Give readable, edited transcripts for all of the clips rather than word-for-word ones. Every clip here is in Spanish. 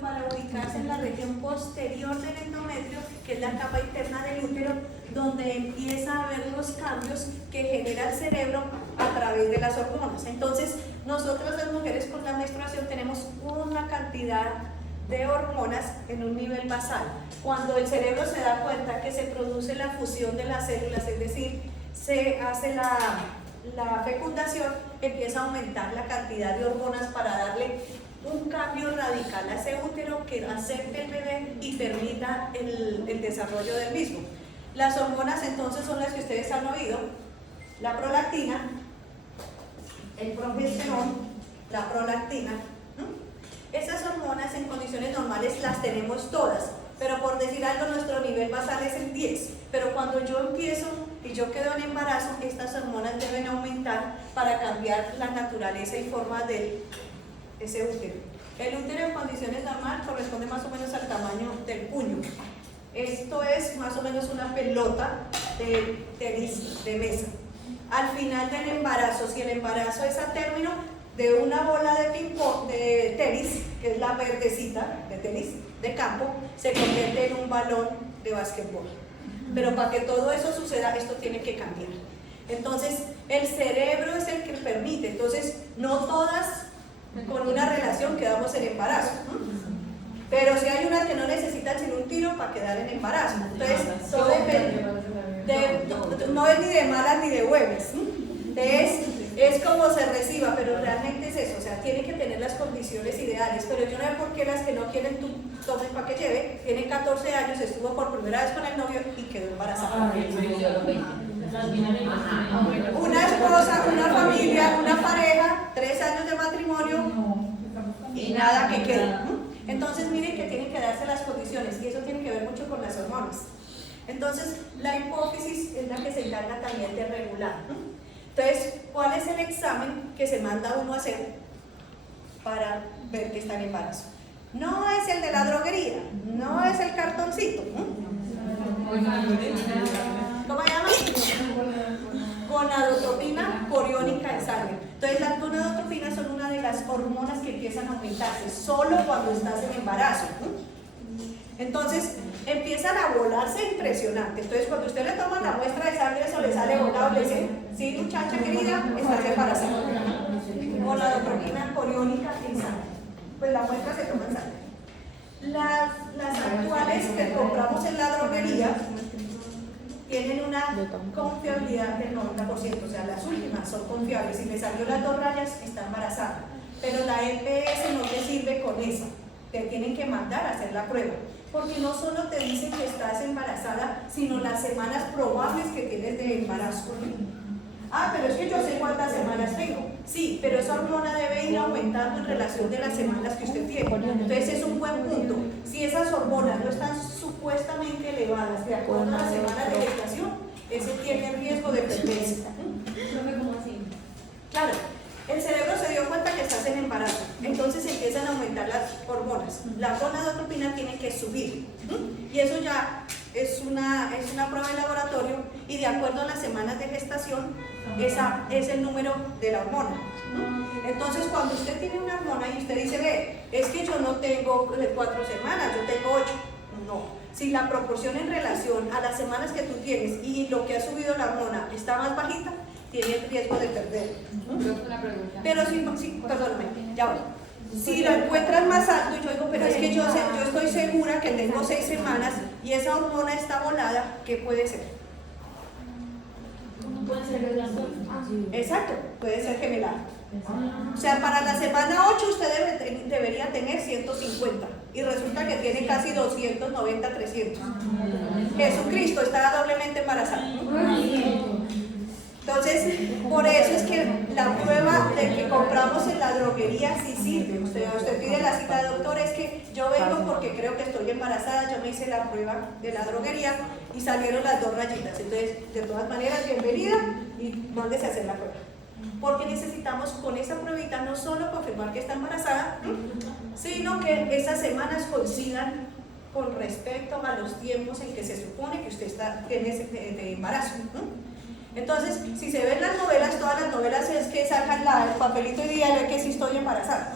para ubicarse en la región posterior del endometrio, que es la capa interna del útero, donde empieza a haber los cambios que genera el cerebro a través de las hormonas. Entonces, nosotras las mujeres con la menstruación tenemos una cantidad de hormonas en un nivel basal. Cuando el cerebro se da cuenta que se produce la fusión de las células, es decir, se hace la fecundación, empieza a aumentar la cantidad de hormonas para darle un cambio radical a ese útero que acepte el bebé y permita el desarrollo del mismo. Las hormonas entonces son las que ustedes han oído: la prolactina, el progesterón, la prolactina. Esas hormonas en condiciones normales las tenemos todas, pero por decir algo, nuestro nivel basal es el 10, pero cuando yo empiezo y yo quedo en embarazo, estas hormonas deben aumentar para cambiar la naturaleza y forma de ese útero. El útero en condiciones normales corresponde más o menos al tamaño del puño. Esto es más o menos una pelota de tenis de mesa. Al final del embarazo, si el embarazo es a término, de una bola de ping-pong, de tenis, que es la verdecita de tenis de campo, se convierte en un balón de básquetbol. Pero para que todo eso suceda, esto tiene que cambiar. Entonces, el cerebro es el que permite. Entonces, no todas con una relación quedamos en embarazo, pero si hay unas que no necesitan sino un tiro para quedar en embarazo. Entonces, todo depende. No es ni de malas ni de buenas. Es como se reciba, pero realmente es eso. O sea, tiene que tener las condiciones ideales. Pero yo no sé por qué las que no quieren tú tomen para que lleve. Tiene 14 años, estuvo por primera vez con el novio y quedó embarazada. Una esposa, una familia, una pareja, 3 años de matrimonio y nada que quede. Entonces miren que tienen que darse las condiciones y eso tiene que ver mucho con las hormonas. Entonces la hipófisis es la que se encarga también de regular. Entonces, ¿cuál es el examen que se manda uno a hacer para ver que está en embarazo? No es el de la droguería, no es el cartoncito. ¿Cómo se llama? Gonadotropina coriónica en sangre. Entonces, las gonadotropinas son una de las hormonas que empiezan a aumentarse solo cuando estás en embarazo. Entonces, empiezan a volarse impresionante. Entonces, cuando usted le toma la muestra de sangre, eso le sale volado, le dice: sí, muchacha querida, estás embarazada. Gonadotropina coriónica en sangre. Pues la muestra se toma en sangre. Las actuales que compramos en la droguería tienen una confiabilidad del 90%, o sea, las últimas son confiables. Si le salió las 2 rayas, está embarazada. Pero la EPS no te sirve con esa, te tienen que mandar a hacer la prueba, porque no solo te dicen que estás embarazada, sino las semanas probables que tienes de embarazo. Ah, pero es que yo sé cuántas semanas tengo. Sí, pero esa hormona debe ir aumentando en relación de las semanas que usted tiene. Entonces es un buen punto. Si esas hormonas no están supuestamente elevadas de acuerdo a las semanas de gestación, ese tiene riesgo de perderse. ¿Cómo así? Claro, el cerebro se dio cuenta que estás en embarazo, entonces empiezan a aumentar las hormonas. La gonadotropina tiene que subir, y eso ya es una prueba de laboratorio, y de acuerdo a las semanas de gestación, esa es el número de la hormona. Entonces, cuando usted tiene una hormona y usted dice: ve, es que yo no tengo 4 semanas, yo tengo 8. No, si la proporción en relación a las semanas que tú tienes y lo que ha subido la hormona está más bajita, tiene el riesgo de perder. Pero si perdóname, ya voy. Si lo encuentras más alto, yo digo: pero es que yo estoy segura que tengo 6 semanas y esa hormona está volada, ¿qué puede ser? Puede ser de las dos. Exacto, puede ser gemelar. O sea, para la semana 8 usted debería tener 150 y resulta que tiene casi 290, 300. Jesucristo está doblemente embarazado. Entonces, por eso es que la prueba de que compramos en la droguería sí sirve. Usted pide la cita de doctor: es que yo vengo porque creo que estoy embarazada, yo me hice la prueba de la droguería y salieron las 2 rayitas. Entonces, de todas maneras, bienvenida y mándese a hacer la prueba. Porque necesitamos con esa pruebita no solo confirmar que está embarazada, sino que esas semanas coincidan con respecto a los tiempos en que se supone que usted tiene de embarazo. Entonces, si se ven las novelas, todas las novelas es que sacan el papelito y díganle que sí estoy embarazada.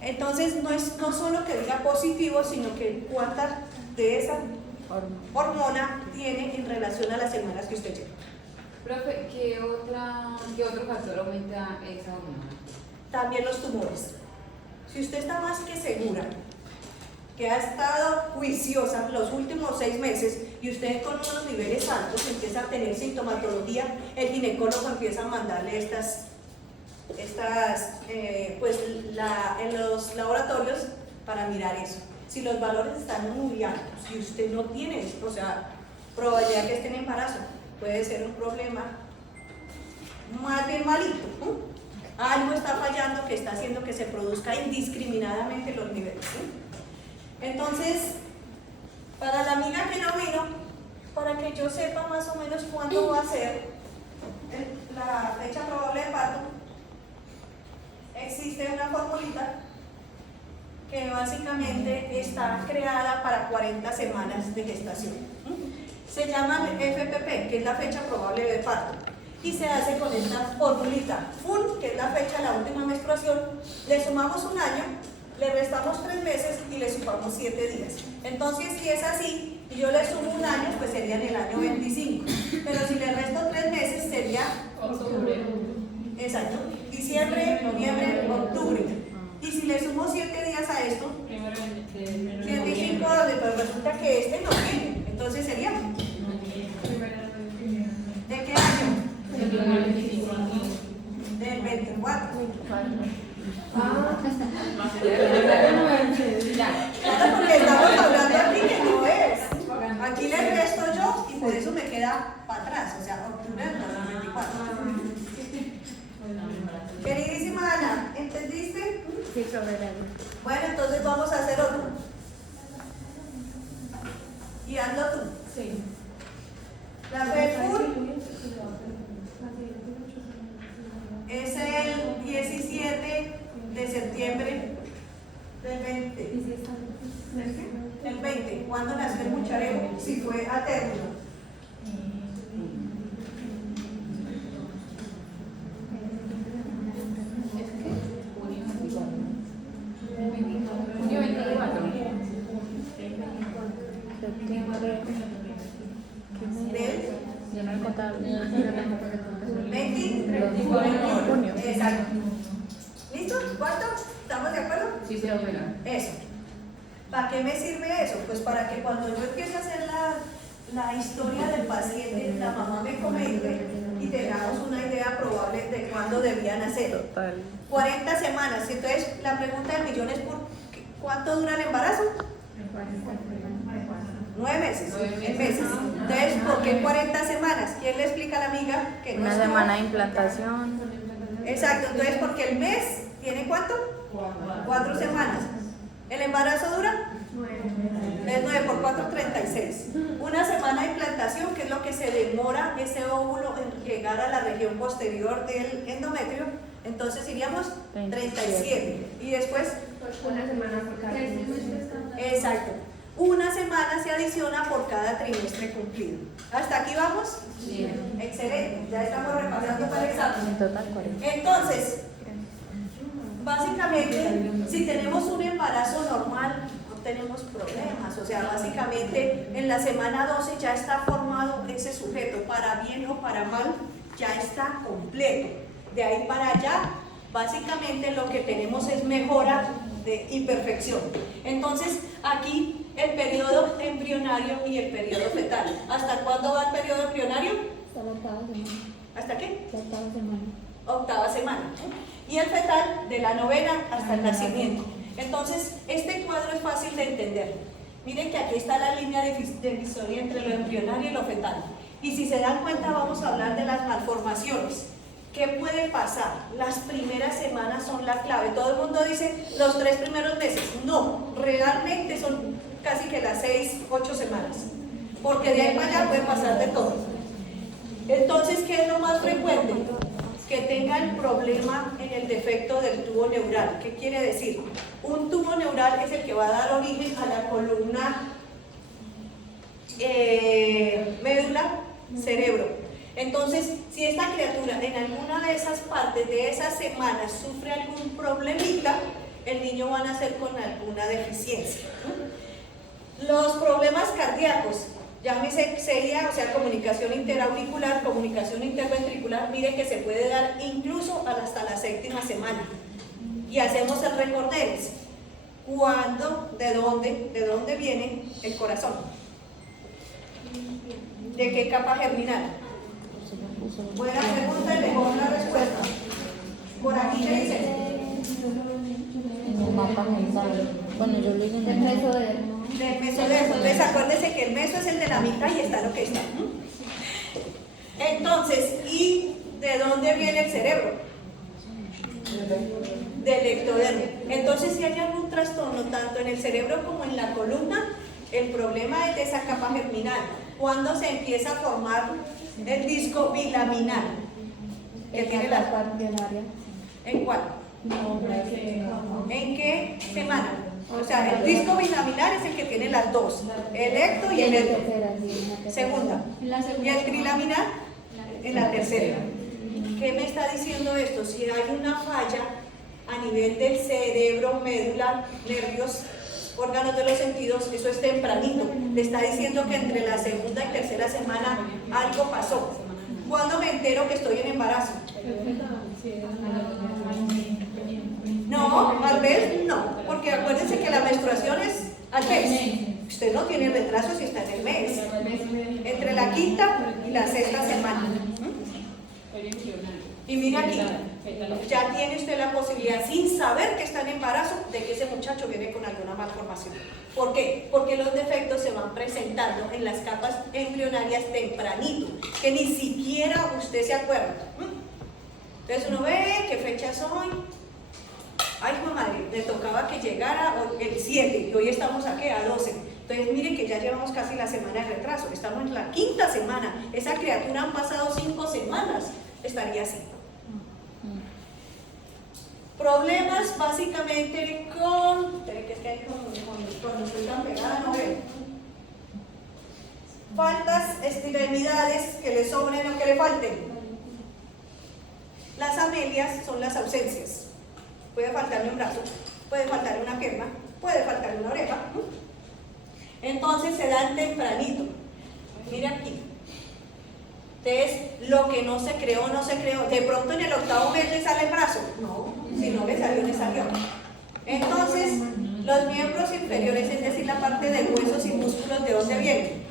Entonces no solo que diga positivo, sino que cuánta de esa hormona tiene en relación a las semanas que usted lleva. Profe, ¿qué otro factor aumenta esa hormona? También los tumores. Si usted está más que segura que ha estado juiciosa los últimos 6 meses y usted con unos niveles altos empieza a tener sintomatología, el ginecólogo empieza a mandarle en los laboratorios para mirar eso. Si los valores están muy altos y usted no tiene, o sea, probabilidad que esté en embarazo, puede ser un problema más bien malito, ¿no? Algo está fallando que está haciendo que se produzca indiscriminadamente los niveles, ¿sí? Entonces, para la amiga que no vino, para que yo sepa más o menos cuándo va a ser la fecha probable de parto, existe una formulita que básicamente está creada para 40 semanas de gestación. Se llama FPP, que es la fecha probable de parto, y se hace con esta formulita FUN, que es la fecha de la última menstruación, le sumamos un año, le restamos 3 meses y le sumamos 7 días. Entonces, si es así, y yo le sumo un año, pues sería en el año 25. Pero si le resto 3 meses, sería Octubre. exacto, diciembre, noviembre, octubre. Y si le sumo 7 días a esto, 7 y 5, pero resulta que este no tiene. Entonces sería, ¿de qué año? Del 24. Claro, porque estamos hablando aquí que no es. Aquí le resto yo y por eso me queda para atrás, o sea, octubre del 2024. Queridísima Ana, ¿entendiste? Sí, profesora. Bueno, entonces vamos a hacer otro. Y hazlo tú. Sí. La FEDFUL es el 17 de septiembre del 20. El 20. ¿Cuándo nació el mucharejo? Si fue a término. Junio 24. Septiembre. Del Yo no he contado. 20. Junio. Exacto. ¿Listo? ¿Cuánto? ¿Estamos de acuerdo? Sí, se opera. Eso. ¿Para qué me sirve eso? Pues para que cuando yo empiece a hacer la historia del paciente, la mamá me comente y tengamos una idea probable de cuándo debían hacerlo. Total. 40 semanas. Entonces, la pregunta del millón es ¿cuánto dura el embarazo? 9 meses. 9 meses. En meses. Entonces, ¿por qué 40 semanas? ¿Quién le explica a la amiga que no Una estuvo? semana de implantación. Exacto. Entonces, porque el mes tiene ¿cuánto? 4 semanas. ¿El embarazo dura? Es 9 por 4, 36. Una semana de implantación, que es lo que se demora ese óvulo en llegar a la región posterior del endometrio. Entonces iríamos 37. Y después, Una semana por cada exacto, una semana se adiciona por cada trimestre cumplido. ¿Hasta aquí vamos? Sí. Excelente, ya estamos repasando para el examen. En total 40. Entonces, básicamente, si tenemos un embarazo normal, no tenemos problemas. O sea, básicamente en la semana 12 ya está formado ese sujeto, para bien o para mal, ya está completo. De ahí para allá, básicamente lo que tenemos es mejora de imperfección. Entonces, aquí el periodo embrionario y el periodo fetal. ¿Hasta cuándo va el periodo embrionario? Hasta la octava semana. ¿Hasta qué? La octava semana. Octava semana. Y el fetal de la 9ª hasta el nacimiento. Entonces, este cuadro es fácil de entender. Miren que aquí está la línea divisoria entre lo embrionario y lo fetal. Y si se dan cuenta, vamos a hablar de las malformaciones. ¿Qué puede pasar? Las primeras semanas son la clave. Todo el mundo dice los 3 primeros meses. No, realmente son casi que las 6, 8 semanas. Porque de ahí para allá puede pasar de todo. Entonces, ¿qué es lo más frecuente? Que tenga el problema en el defecto del tubo neural. ¿Qué quiere decir? Un tubo neural es el que va a dar origen a la columna médula cerebro. Entonces, si esta criatura en alguna de esas partes de esas semanas sufre algún problemita, el niño va a nacer con alguna deficiencia. Los problemas cardíacos, llámese CIA, o sea, comunicación interauricular, comunicación interventricular, mire que se puede dar incluso hasta la 7ª semana. Y hacemos el recorderis. ¿Cuándo? ¿De dónde viene el corazón? ¿De qué capa germinal? Buena pregunta y mejor la respuesta. Por aquí le dice. En el mapa mental. Bueno, yo lo hice en el mesodermo. Del mesodermo. Entonces acuérdense que el meso es el de la mitad y está lo que está. Entonces, ¿y de dónde viene el cerebro? Del ectodermo. Entonces, si hay algún trastorno tanto en el cerebro como en la columna, el problema es de esa capa germinal. ¿Cuándo se empieza a formar el disco bilaminar? Que tiene la partenaria. ¿En cuál? ¿En qué semana? O sea, el disco bilaminar es el que tiene las dos, el ecto y el endo. Segunda. ¿Y el trilaminar? En la tercera. ¿Qué me está diciendo esto? Si hay una falla a nivel del cerebro, médula, nervios, órganos de los sentidos, eso es tempranito. Le está diciendo que entre la segunda y tercera semana algo pasó. ¿Cuándo me entero que estoy en embarazo? No, al mes no, porque acuérdense que la menstruación es al mes. Usted no tiene retraso si está en el mes. Entre la 5ª y la 6ª semana. Y mira aquí, ya tiene usted la posibilidad, sin saber que está en embarazo, de que ese muchacho viene con alguna malformación. ¿Por qué? Porque los defectos se van presentando en las capas embrionarias tempranito, que ni siquiera usted se acuerda. Entonces uno ve qué fecha es hoy. Ay, madre, le tocaba que llegara el 7 y hoy estamos aquí a 12. Entonces miren que ya llevamos casi la semana de retraso, estamos en la 5ª semana. Esa criatura han pasado 5 semanas, estaría así. Problemas básicamente con, que es que hay cuando estoy tan pegada no veo. Faltas, extremidades que le sobren o que le falten. Las amelias son las ausencias. Puede faltarle un brazo, puede faltarle una pierna, puede faltarle una oreja. Entonces se dan tempranito. Mire aquí. Entonces, lo que no se creó, no se creó. De pronto en el 8º mes le sale el brazo. No, si no le salió, le salió. Entonces, los miembros inferiores, es decir, la parte de huesos y músculos, ¿de dónde vienen?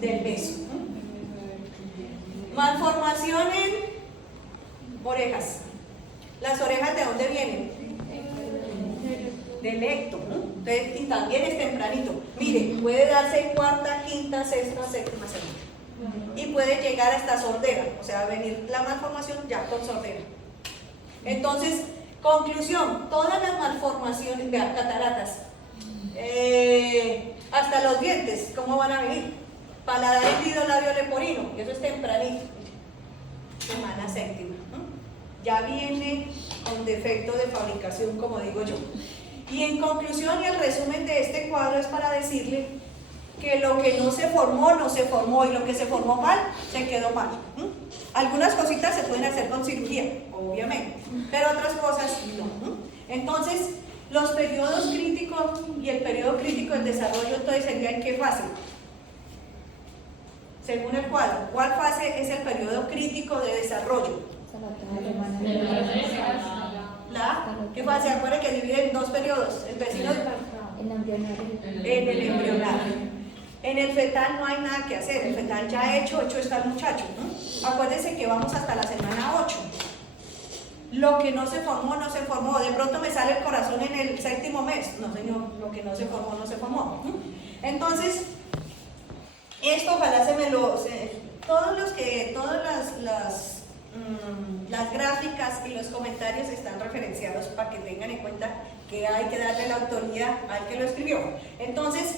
Del beso. Malformación en orejas. ¿Las orejas de dónde vienen? Del ecto. Entonces, y también es tempranito. Mire, puede darse en 4ª, 5ª, 6ª, 7ª semana. Y puede llegar hasta sordera, o sea, venir la malformación ya con sordera. Entonces, conclusión, todas las malformaciones, vean, cataratas, hasta los dientes, ¿cómo van a venir? Paladar hendido, labio leporino, eso es tempranito. Semana 7ª. Ya viene con defecto de fabricación, como digo yo. Y en conclusión y el resumen de este cuadro es para decirle que lo que no se formó, no se formó, y lo que se formó mal, se quedó mal. Algunas cositas se pueden hacer con cirugía, obviamente, pero otras cosas no. Entonces, los periodos críticos y el periodo crítico del desarrollo, entonces sería ¿en qué fase? Según el cuadro, ¿cuál fase es el periodo crítico de desarrollo? ¿Qué fase? Acuérdense que divide en 2 periodos, el vecino en el embrionario. En el fetal no hay nada que hacer, el fetal ya hecho está el muchacho, ¿no? Acuérdense que vamos hasta la semana 8. Lo que no se formó, no se formó. De pronto me sale el corazón en el 7º mes. No, señor, lo que no se formó, no se formó. Entonces, esto ojalá las gráficas y los comentarios están referenciados para que tengan en cuenta que hay que darle la autoría al que lo escribió. Entonces,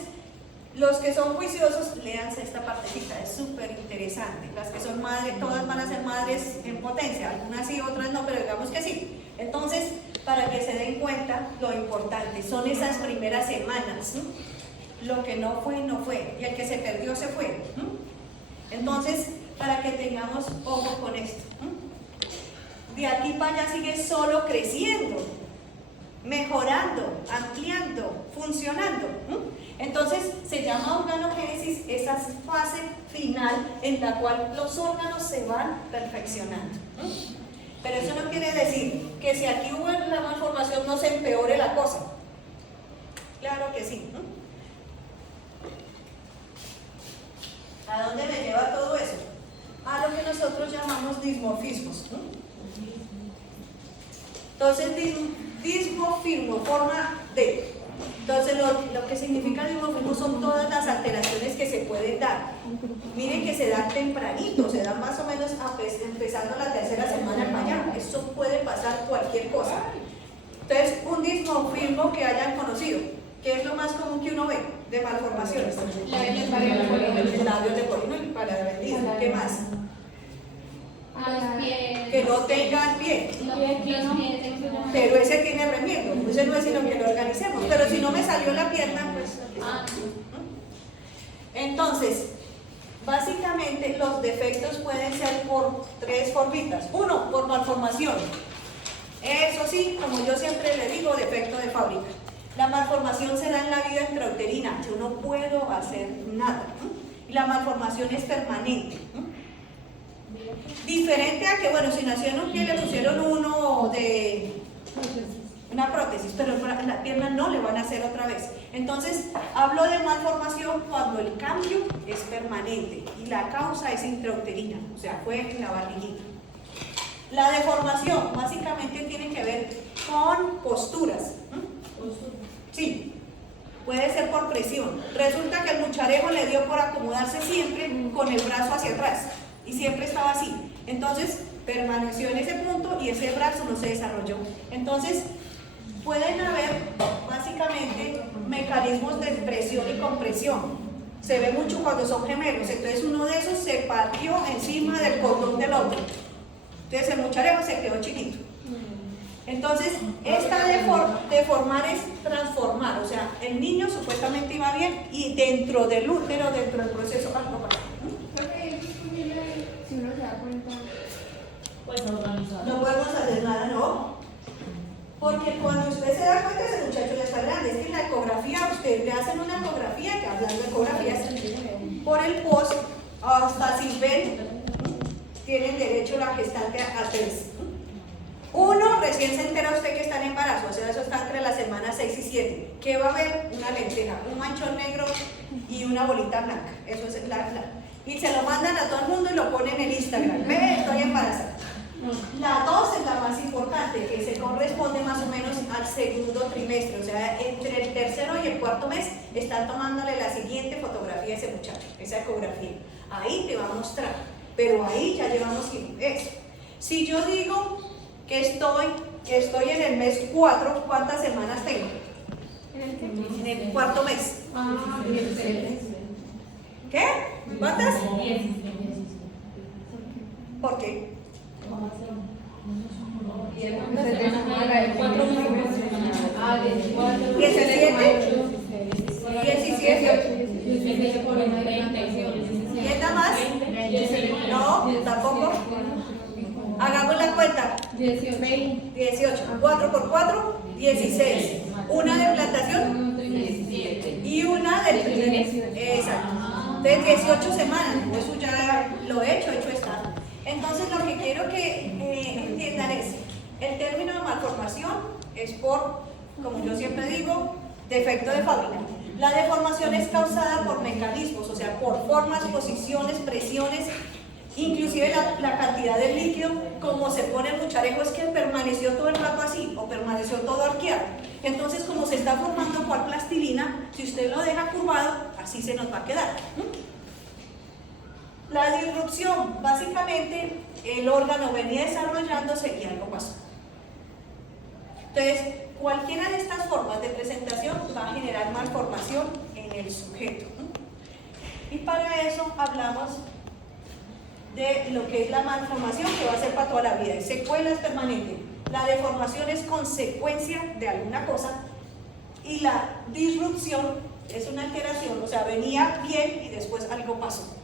los que son juiciosos, léanse esta partecita, es súper interesante. Las que son madres, todas van a ser madres en potencia, algunas sí, otras no, pero digamos que sí. Entonces, para que se den cuenta, lo importante son esas primeras semanas, ¿no? Lo que no fue, no fue, y el que se perdió, se fue, ¿no? Entonces, para que tengamos ojo con esto, ¿no? de aquí para allá sigue solo creciendo, mejorando, ampliando, funcionando. Entonces se llama organogénesis esa fase final en la cual los órganos se van perfeccionando. Pero eso no quiere decir que si aquí hubo la malformación no se empeore la cosa. Claro que sí. ¿A dónde me lleva todo eso? A lo que nosotros llamamos dismorfismos. Entonces, dismorfismo, forma de. Entonces, lo que significa dismorfismo son todas las alteraciones que se pueden dar. Miren que se dan tempranito, se dan más o menos empezando la tercera semana para allá. Eso puede pasar cualquier cosa. Entonces, un dismorfismo que hayan conocido, que es lo más común que uno ve de malformaciones. Labios de Labios de polino y parabendizo. ¿Qué más? Los pies. Que no tengan pie. Los pies. Pero ese tiene remiendo, ese no es sino que lo organicemos. Pero si no me salió la pierna, pues. Entonces, básicamente los defectos pueden ser por tres formitas. Uno, por malformación. Eso sí, como yo siempre le digo, defecto de fábrica. La malformación se da en la vida intrauterina. Yo no puedo hacer nada. Y la malformación es permanente. Diferente a que, bueno, si nació en un pie le pusieron uno de una prótesis, pero la pierna no le van a hacer otra vez. Entonces, hablo de malformación cuando el cambio es permanente y la causa es intrauterina, o sea, fue en la barriguita. La deformación básicamente tiene que ver con posturas. Sí, puede ser por presión. Resulta que el mucharejo le dio por acomodarse siempre con el brazo hacia atrás y siempre estaba así. Entonces permaneció en ese punto y ese brazo no se desarrolló. Entonces pueden haber básicamente mecanismos de presión y compresión. Se ve mucho cuando son gemelos. Entonces uno de esos se partió encima del cordón del otro. Entonces el mucharejo se quedó chiquito. Entonces, esta deformar es transformar, o sea, el niño supuestamente iba bien y dentro del útero, dentro del proceso, algo pasa. Si uno se da cuenta. Pues organizado. No podemos hacer nada, ¿no? Porque cuando usted se da cuenta, ese muchacho ya está grande. Es que en la ecografía, usted le hacen una ecografía, que hablando de ecografías, por el post, hasta si ven, tienen derecho la gestante a 3. Uno, recién se entera usted que está en embarazo, o sea, eso está entre las semanas 6 y 7. ¿Qué va a haber? Una lenteja, un manchón negro y una bolita blanca. Eso es y se lo mandan a todo el mundo y lo ponen en el Instagram. Ve, estoy embarazada. La 2 es la más importante, que se corresponde más o menos al segundo trimestre, o sea, entre el tercero y el cuarto mes están tomándole la siguiente fotografía a ese muchacho, esa ecografía. Ahí te va a mostrar, pero ahí ya llevamos eso. Si yo digo que estoy en el mes 4, ¿cuántas semanas tengo? En el cuarto mes. ¿Qué? ¿Cuántas? ¿Por qué? 17, 17, ¿quién da más? No, tampoco. Hagamos la cuenta. 18. 4 por 4, 16. Una de implantación y una de. Exacto. Entonces 18 semanas. Eso ya lo he hecho está. Entonces lo que quiero que entiendan es, el término de malformación es por, como yo siempre digo, defecto de fábrica. La deformación es causada por mecanismos, o sea, por formas, posiciones, presiones, inclusive la cantidad de líquido, como se pone el mucharejo, es que permaneció todo el rato así, o permaneció todo arqueado. Entonces, como se está formando cual plastilina, si usted lo deja curvado, así se nos va a quedar. La disrupción, básicamente, el órgano venía desarrollándose y algo pasó. Entonces, cualquiera de estas formas de presentación va a generar malformación en el sujeto. Y para eso hablamos de lo que es la malformación, que va a ser para toda la vida, es secuelas permanentes. La deformación es consecuencia de alguna cosa y la disrupción es una alteración, o sea, venía bien y después algo pasó.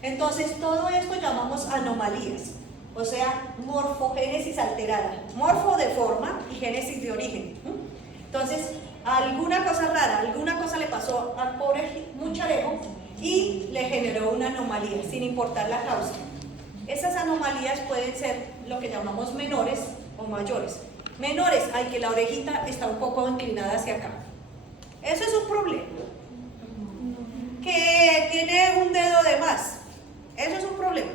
Entonces, todo esto llamamos anomalías. o sea, morfogénesis alterada, morfo de forma y génesis de origen. Entonces, alguna cosa rara, alguna cosa le pasó al pobre mucharejo y le generó una anomalía, sin importar la causa. Esas anomalías pueden ser lo que llamamos menores o mayores. Menores, hay que la orejita está un poco inclinada hacia acá. Eso es un problema. Que tiene un dedo de más. ¿Eso es un problema?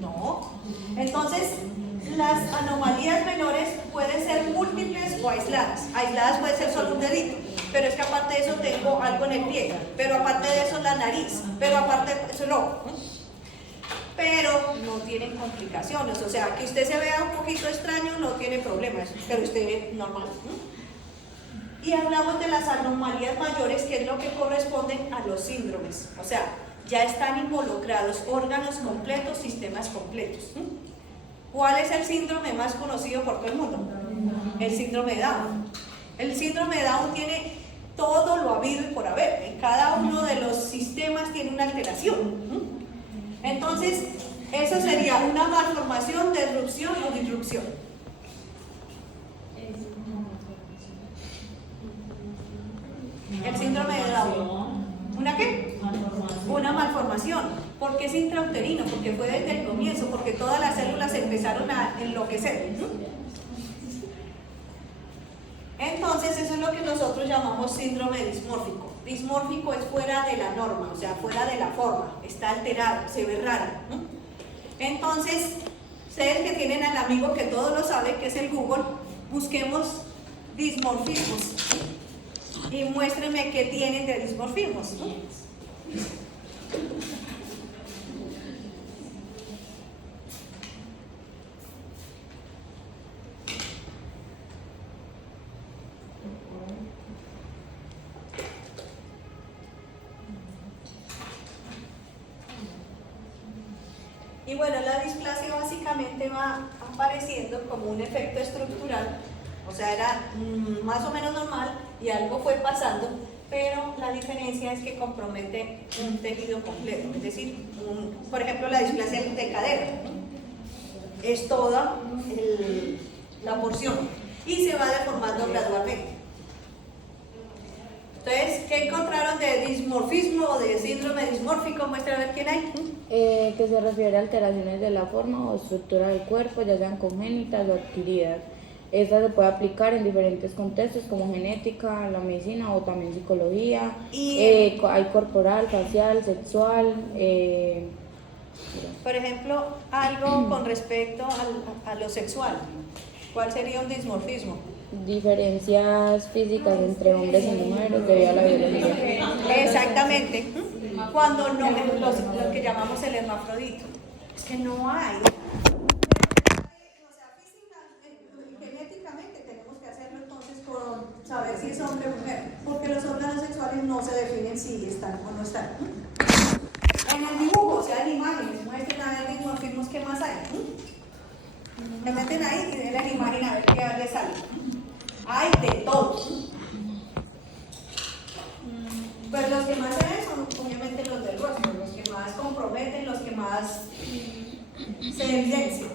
No. Entonces, las anomalías menores pueden ser múltiples o aisladas. Aisladas puede ser solo un dedito, pero es que aparte de eso tengo algo en el pie, pero aparte de eso la nariz, pero aparte de eso no. Pero no tienen complicaciones, o sea, que usted se vea un poquito extraño no tiene problemas, pero usted ve normal. Y hablamos de las anomalías mayores, que es lo que corresponden a los síndromes, o sea, ya están involucrados órganos completos, sistemas completos. ¿Cuál es el síndrome más conocido por todo el mundo? El síndrome de Down. El síndrome de Down tiene todo lo habido y por haber, en cada uno de los sistemas tiene una alteración. Entonces, eso sería una malformación, disrupción o disrupción. El síndrome de Down. ¿Una qué? Una malformación. ¿Por qué es intrauterino? Porque fue desde el comienzo, porque todas las células empezaron a enloquecer. Entonces, eso es lo que nosotros llamamos síndrome dismórfico. Dismórfico es fuera de la norma, o sea, fuera de la forma, está alterado, se ve raro. Entonces, ustedes que tienen al amigo que todo lo sabe, que es el Google, busquemos dismorfismos y muéstrenme qué tienen de dismorfismos. Y bueno, la displasia básicamente va apareciendo como un efecto estructural, o sea, era más o menos normal y algo fue pasando, pero la diferencia es que compromete un tejido completo, es decir, por ejemplo, la displasia de cadera es toda la porción y se va deformando gradualmente. Entonces, ¿qué encontraron de dismorfismo o de síndrome dismórfico? Muestra a ver quién hay. Que se refiere a alteraciones de la forma o estructura del cuerpo, ya sean congénitas o adquiridas. Esta se puede aplicar en diferentes contextos como genética, la medicina o también psicología. Hay corporal, facial, sexual. Por ejemplo, algo con respecto a lo sexual. ¿Cuál sería un dismorfismo? Diferencias físicas entre hombres y mujeres debido a la biología. Exactamente. Cuando no, lo que llamamos el hermafrodito. Es que no hay. O sea, genéticamente tenemos que hacerlo entonces con saber si es hombre o mujer. Porque los órganos sexuales no se definen si están o no están. En el dibujo, o sea, en imágenes, muestren a ver dismorfismos qué más hay. Se meten ahí y ven la imagen a ver qué les sale. Hay de todo. Pues los que más se ven son obviamente los del rostro, los que más comprometen, los que más se evidencian.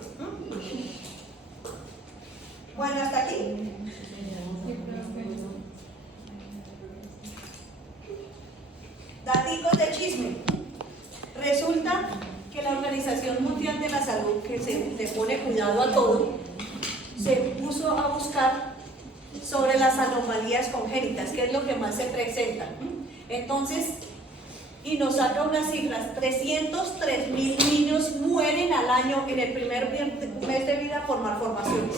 Bueno, hasta aquí. Daticos de chisme. Resulta que la Organización Mundial de la Salud, que le pone cuidado a todo, se puso a buscar sobre las anomalías congénitas, que es lo que más se presenta. Entonces, y nos saca unas cifras: 303.000 niños mueren al año en el primer mes de vida por malformaciones.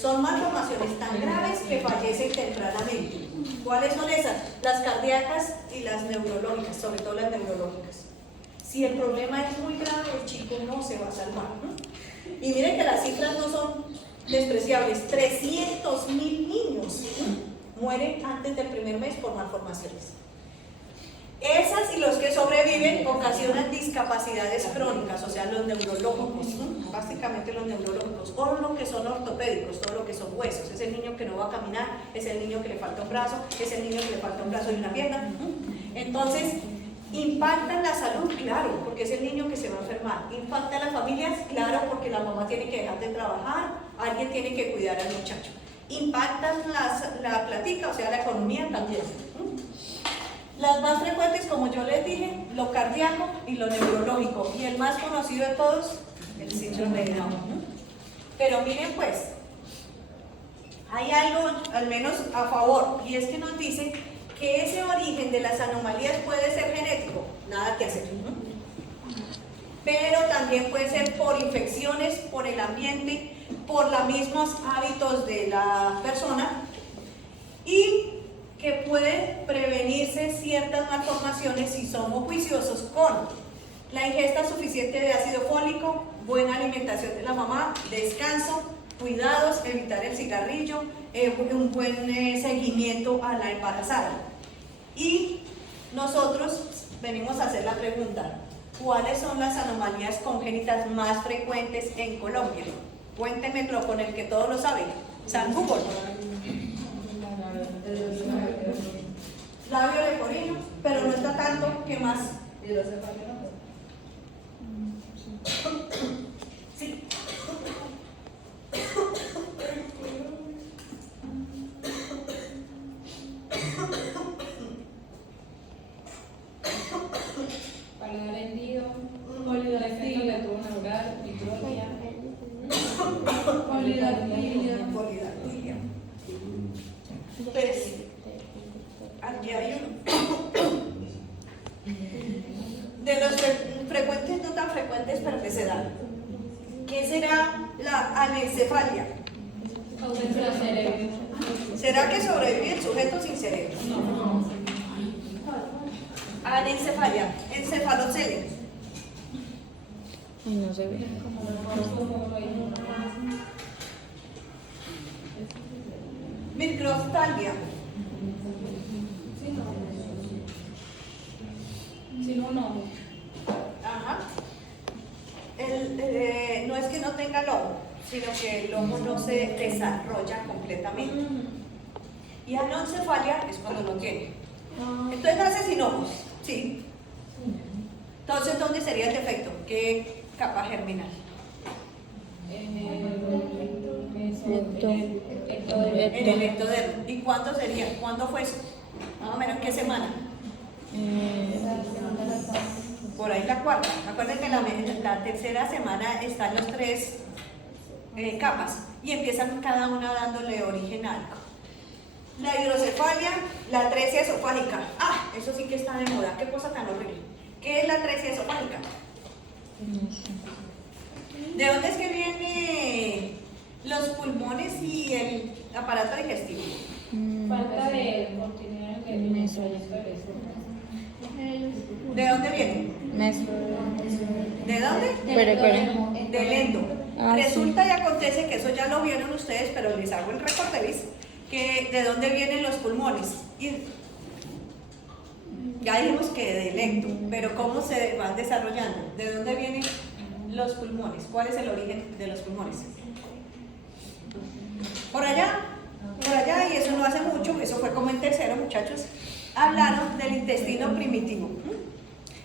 Son malformaciones tan graves que fallecen tempranamente. ¿Cuáles son esas? Las cardíacas y las neurológicas, sobre todo las neurológicas. Si el problema es muy grave, el chico no se va a salvar. Y miren que las cifras no son despreciables. 300.000 niños mueren antes del primer mes por malformaciones. Esas y los que sobreviven ocasionan discapacidades crónicas, o sea, los neurológicos, básicamente los neurológicos, o los que son ortopédicos, todo lo que son huesos. Es el niño que no va a caminar, es el niño que le falta un brazo, es el niño que le falta un brazo y una pierna. Entonces, ¿Impacta en la salud? Claro, porque es el niño que se va a enfermar. ¿Impacta en las familias? Claro, porque la mamá tiene que dejar de trabajar, alguien tiene que cuidar al muchacho. ¿Impacta la platica, o sea, la economía también? Las más frecuentes, como yo les dije, lo cardíaco y lo neurológico. Y el más conocido de todos, el síndrome de Down. Pero miren pues, hay algo al menos a favor, y es que nos dice que ese origen de las anomalías puede ser genético, nada que hacer. Pero también puede ser por infecciones, por el ambiente, por los mismos hábitos de la persona, y que puede prevenirse ciertas malformaciones si somos juiciosos con la ingesta suficiente de ácido fólico, buena alimentación de la mamá, descanso, cuidados, evitar el cigarrillo, un buen seguimiento a la embarazada. Y nosotros venimos a hacer la pregunta: ¿cuáles son las anomalías congénitas más frecuentes en Colombia? Cuéntenmelo con el que todos lo saben. San Google. Labio leporino, pero no está tanto. ¿Qué más? Sí. Paladar hendido, Polidactilia. defecto neural, microtia, Polidactilia. Polidactilia. Pues, aquí hay uno. De los frecuentes, no tan frecuentes, pero que se dan. ¿Qué será la anencefalia? Ausencia de cerebro. ¿Será que sobrevive el sujeto sin cerebro? Anencefalia, encefalocele. Ay, no se ve. Microftalmia. Sin un ojo. Ajá. No es que no tenga lomo, sino que el lomo no se desarrolla completamente. Y anencefalia es cuando lo tiene. Entonces nace sin ojos, ¿sí? Entonces, ¿dónde sería el defecto? ¿Qué capa germinal? En el ectodermo. ¿Y cuándo sería? ¿Cuándo fue eso? Más o menos, ¿en qué semana? Por ahí la cuarta. Acuérdense que la tercera semana están los tres capas y empiezan cada una dándole origen a algo. La hidrocefalia, la atresia esofágica. Ah, eso sí que está de moda. Qué cosa tan horrible. ¿Qué es la atresia esofágica? ¿De dónde es que vienen los pulmones y el aparato digestivo? Falta de continuidad en el ¿De dónde vienen? ¿De dónde? Pero. Del endo. Ah, Resulta y acontece que eso ya lo vieron ustedes, pero les hago el recorderis, que de dónde vienen los pulmones. Y ya dijimos que del endo, pero ¿cómo se van desarrollando? ¿De dónde vienen los pulmones? ¿Cuál es el origen de los pulmones? Por allá, y eso no hace mucho, eso fue como en tercero, muchachos, hablaron del intestino primitivo.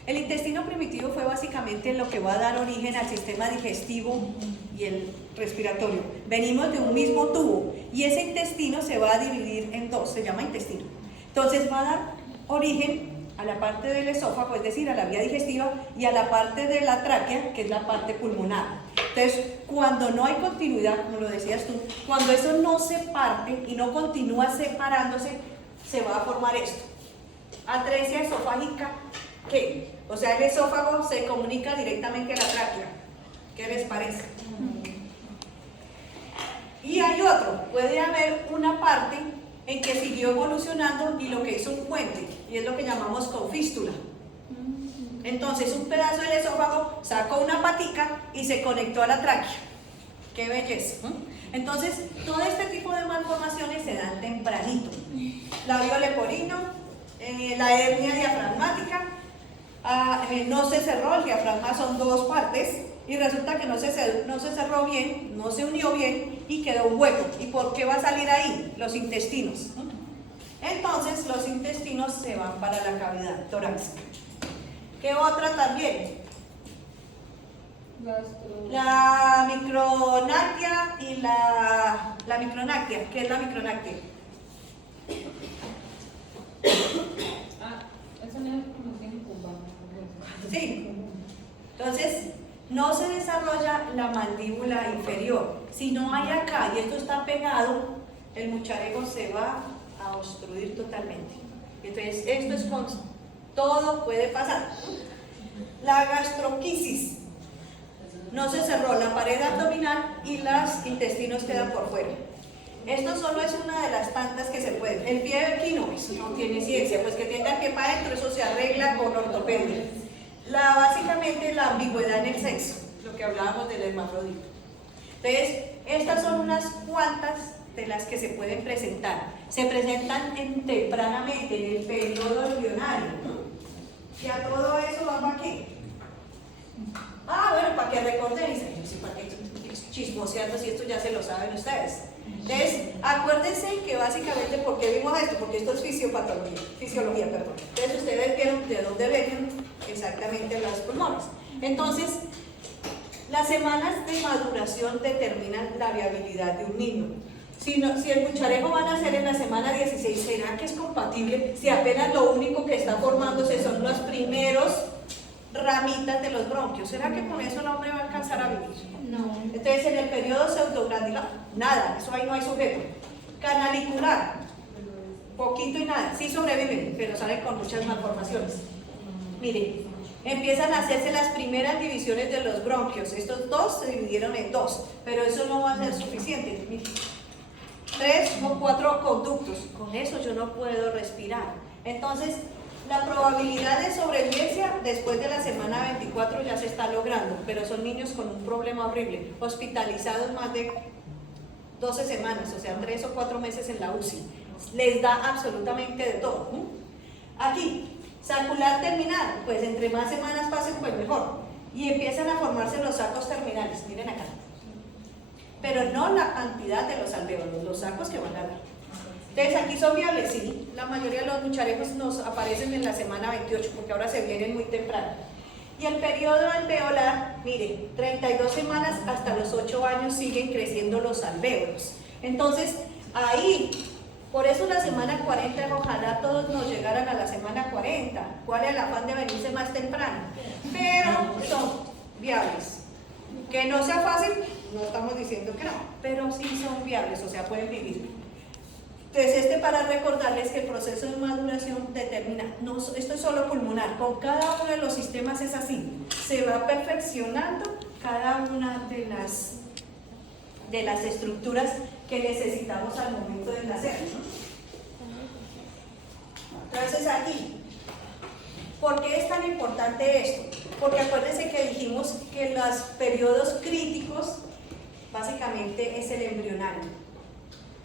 El intestino primitivo fue básicamente lo que va a dar origen al sistema digestivo y el respiratorio. Venimos de un mismo tubo y ese intestino se va a dividir en dos, se llama intestino. Entonces va a dar origen a la parte del esófago, es decir, a la vía digestiva, y a la parte de la tráquea, que es la parte pulmonar. Entonces, cuando no hay continuidad, como lo decías tú, cuando eso no se parte y no continúa separándose, se va a formar esto. Atresia esofágica, ¿qué? O sea, el esófago se comunica directamente a la tráquea. ¿Qué les parece? Y hay otro, puede haber una parte en que siguió evolucionando y lo que hizo un puente, y es lo que llamamos confístula. Entonces, un pedazo del esófago sacó una patica y se conectó a la tráquea. ¡Qué belleza! Entonces, todo este tipo de malformaciones se dan tempranito. Labio leporino, la hernia diafragmática, no se cerró, el diafragma son dos partes, y resulta que no se cerró bien, no se unió bien y quedó un hueco. ¿Y por qué va a salir ahí? Los intestinos. Entonces los intestinos se van para la cavidad torácica. ¿Qué otra también? Gastro. La micronactia y la micronactia. ¿Qué es la micronactia? Ah, eso no es como que en Cuba. Sí. Entonces, no se desarrolla la mandíbula inferior. Si no hay acá y esto está pegado, el mucharejo se va a obstruir totalmente. Entonces, esto es con todo puede pasar. La gastroquisis. No se cerró la pared abdominal y los intestinos quedan por fuera. Esto solo es una de las tantas que se pueden. El pie de aquí no tiene ciencia, pues que tenga el pie para adentro, eso se arregla con ortopedia. Básicamente la ambigüedad en el sexo, lo que hablábamos del hermafrodita. Entonces, estas son unas cuantas de las que se pueden presentar. Se presentan tempranamente en el periodo embrionario. Y a todo eso vamos aquí. Bueno, para que recorden y dicen, para que chismoseando si esto ya se lo saben ustedes. Entonces, acuérdense que básicamente, ¿por qué vimos esto? Porque esto es fisiología, perdón. Entonces, ustedes vieron de dónde vienen exactamente los pulmones. Entonces, las semanas de maduración determinan la viabilidad de un niño. Si el mucharejo va a nacer en la semana 16, ¿será que es compatible si apenas lo único que está formándose son los primeros ramitas de los bronquios? ¿Será que con eso el hombre va a alcanzar a vivir? No. Entonces, en el periodo pseudoglandular, nada, eso ahí no hay sujeto. Canalicular, poquito y nada, sí sobreviven, pero salen con muchas malformaciones. Miren, empiezan a hacerse las primeras divisiones de los bronquios. Estos dos se dividieron en dos, pero eso no va a ser suficiente. Miren, 3 o 4 conductos, con eso yo no puedo respirar. Entonces, la probabilidad de sobrevivencia después de la semana 24 ya se está logrando, pero son niños con un problema horrible, hospitalizados más de 12 semanas, o sea, 3 o 4 meses en la UCI. Les da absolutamente de todo. Aquí, sacular terminal, pues entre más semanas pasen, pues mejor. Y empiezan a formarse los sacos terminales, miren acá. Pero no la cantidad de los alvéolos, los sacos que van a dar. Entonces, aquí son viables, sí. La mayoría de los mucharejos nos aparecen en la semana 28, porque ahora se vienen muy temprano. Y el periodo alveolar, mire, 32 semanas hasta los 8 años siguen creciendo los alvéolos. Entonces, ahí, por eso la semana 40, ojalá todos nos llegaran a la semana 40. ¿Cuál es el afán de venirse más temprano? Pero son viables. Que no sea fácil, no estamos diciendo que no, pero sí son viables, o sea, pueden vivir. Entonces, para recordarles que el proceso de maduración determina, no, esto es solo pulmonar, con cada uno de los sistemas es así, se va perfeccionando cada una de las estructuras que necesitamos al momento de nacer, ¿no? Entonces, aquí, ¿por qué es tan importante esto? Porque acuérdense que dijimos que los periodos críticos básicamente es el embrionario.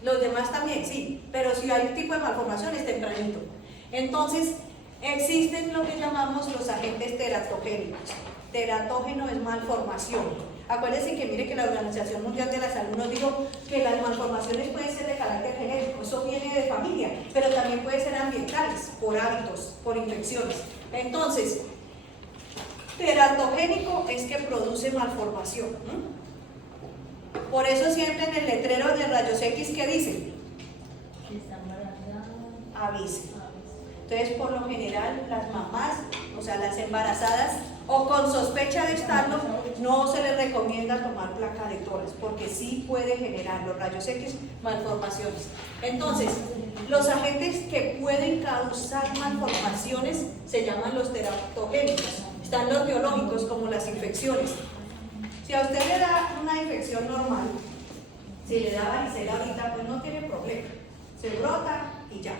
Los demás también, sí, pero si hay un tipo de malformación es tempranito. Entonces, existen lo que llamamos los agentes teratogénicos. Teratógeno es malformación. Acuérdense que mire que la Organización Mundial de la Salud nos dijo que las malformaciones pueden ser de carácter genético, eso viene de familia, pero también puede ser ambientales, por hábitos, por infecciones. Entonces, teratogénico es que produce malformación, ¿no? Por eso siempre en el letrero de rayos X, ¿qué dice? Avise. Entonces, por lo general, las mamás, o sea, las embarazadas, o con sospecha de estarlo, no se les recomienda tomar placa de Torres, porque sí puede generar los rayos X malformaciones. Entonces, los agentes que pueden causar malformaciones se llaman los teratogénicos. Están los biológicos, como las infecciones. Si a usted le da una infección normal, si le da varicela ahorita, pues no tiene problema, se brota y ya.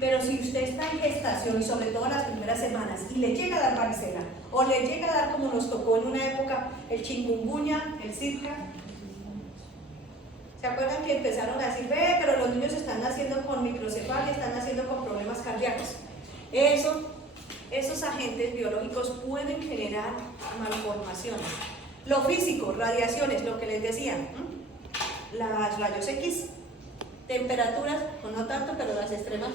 Pero si usted está en gestación y sobre todo las primeras semanas y le llega a dar varicela o le llega a dar, como nos tocó en una época, el chikungunya, el zika, ¿se acuerdan que empezaron a decir, pero los niños están naciendo con microcefalia, están naciendo con problemas cardíacos? Esos agentes biológicos pueden generar malformaciones. Lo físico, radiaciones, lo que les decía, las rayos X, temperaturas, o no tanto, pero las extremas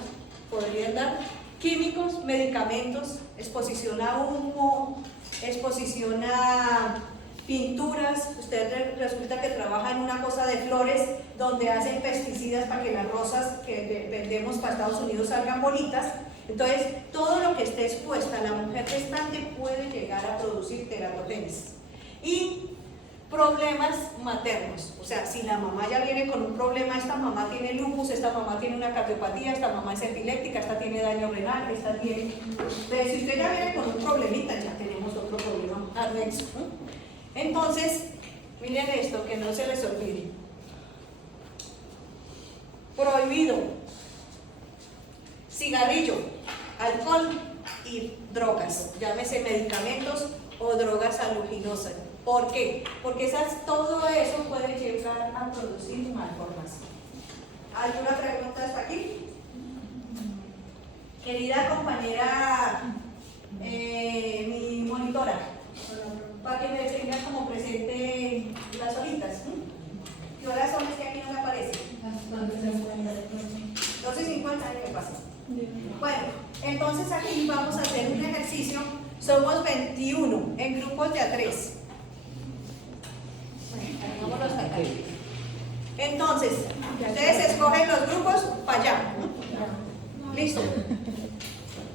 podrían dar químicos, medicamentos, exposición a humo, exposición a pinturas. Usted resulta que trabaja en una cosa de flores donde hacen pesticidas para que las rosas que vendemos para Estados Unidos salgan bonitas. Entonces, todo lo que esté expuesta la mujer gestante puede llegar a producir teratogénesis. Y problemas maternos, o sea, si la mamá ya viene con un problema, esta mamá tiene lupus, esta mamá tiene una cardiopatía, esta mamá es epiléptica, esta tiene daño renal, esta tiene... Entonces, si usted ya viene con un problemita, ya tenemos otro problema anexo, ¿no? Entonces, miren esto, que no se les olvide. Prohibido cigarrillo, alcohol y drogas, llámese medicamentos o drogas alucinosas. ¿Por qué? Porque todo eso puede llegar a producir malformación. ¿Alguna pregunta hasta aquí? Querida compañera, mi monitora, para que me tenga como presente las horitas. ¿Qué horas son? Es que aquí no me aparece. 12:50, ¿qué pasa? Bueno, entonces aquí vamos a hacer un ejercicio. Somos 21 en grupos de a 3. Vámonos hasta acá. Entonces, ustedes escogen los grupos para allá. Listo.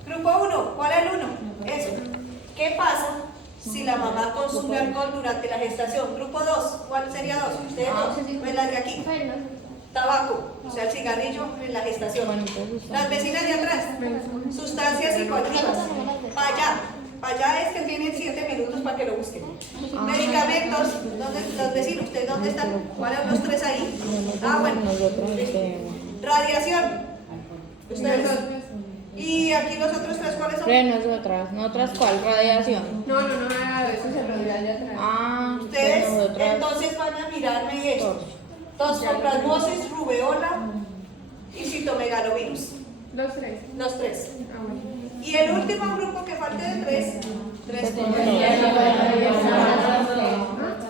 Grupo 1, ¿cuál es el 1? Eso. ¿Qué pasa si la mamá consume alcohol durante la gestación? Grupo 2, ¿cuál sería 2? Ustedes dos, pues las de aquí. Tabaco, o sea, el cigarrillo en la gestación. Las vecinas de atrás, sustancias psicoactivas. Para allá es que tienen 7 minutos para que lo busquen. Medicamentos, ¿dónde, los vecinos, ustedes dónde están? ¿Cuáles son los 3 ahí? Bueno. Radiación. Ustedes. ¿Y aquí los otros 3 cuáles son? ¿Nosotras cuál? Radiación. No, eso se lo dirá allá atrás. Ustedes nosotras. entonces van a mirarme esto. Toxoplasmosis, rubeola y citomegalovirus. Los 3. Los 3. Ah, bueno. Y el último grupo que falte de 3.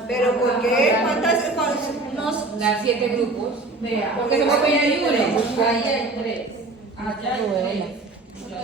¿Pero por qué? ¿Cuántas? Dar 7 grupos. Vea, Porque somos 21. ahí hay 3. Allá hay 3.